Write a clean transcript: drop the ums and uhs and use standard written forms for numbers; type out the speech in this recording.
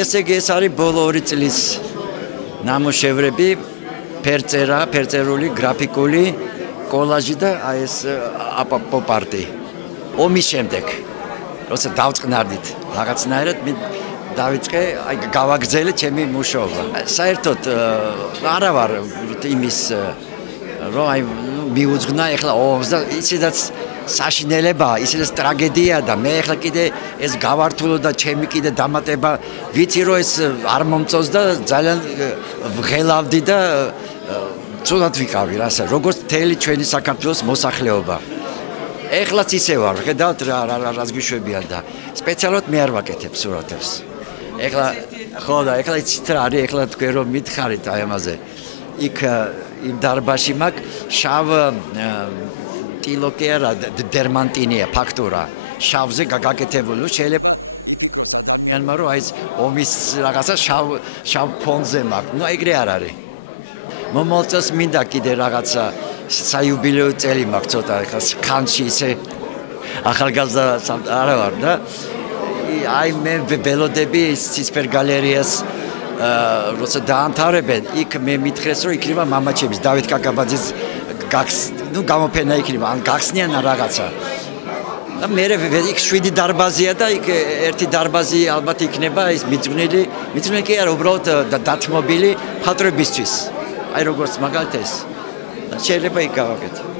ესე იგი ეს არის ბოლო 2 წლის ნამუშევრები, ფერწერული, გრაფიკული, კოლაჟი და აი ეს აპოპ-არტი. ომის შემდეგ, როცა დავწყნარდით რაღაცნაირად დავიწყე, აი გავაგრძელე ჩემი მუშაობა. საერთოდ არა ვარ იმის რომ აი მიუძღვნა ეხლა ომს და ისედაც საშინელებაა, ისედაც ტრაგედია და მე ეხლა კიდე ეს გავართულო და ჩემი კიდე დამატება ვიცი რომ ეს არ მომწონს და ძალიან ვღელავდი და ცუდად ვიყავი რასა როგორც მთელი ჩვენი საქართველოს მოსახლეობა. ეხლაც ისე ვარ, ხედავთ რას გიშვებიან და სპეციალურად მე არ ვაკეთებ სურათებს. ეხლა ხო და ეხლა იცით რა არის, ეხლა თქვენ რომ მითხარით აი ამაზე. იქ იმ დარბაზში მაქვს შავ ტილოკი არა დერმანტინია ფაქტურა შავზე გაკეთებული შეიძლება ანუ რომ აი ეს ომის რაღაცა შავ ფონზე მაქვს ნუ ეგრე არ არის მომავალ წელს მინდა კიდე რაღაცა საიუბილეო წელი მაქვს ცოტა ეხლა კანში ისე ახალგაზრდა არა ვარ და აი მე ველოდები ცისფერ გალერეას როცა დაამთავრებენ იქ მე მითხრეს რომ იქნება მამაჩემის დავით კაკაბაძის ნუ გამოფენა იქნება ან გახსნიან რაღაცა და მე იქ 7 დარბაზია და იქ ერთი დარბაზი ალბათ იქნება ის მიძღვნილი კი არა უბრალოდ დათმობილი მხატვრებისთვის აი როგორც მაგალითად ეს შეიძლება იქ გავაკეთო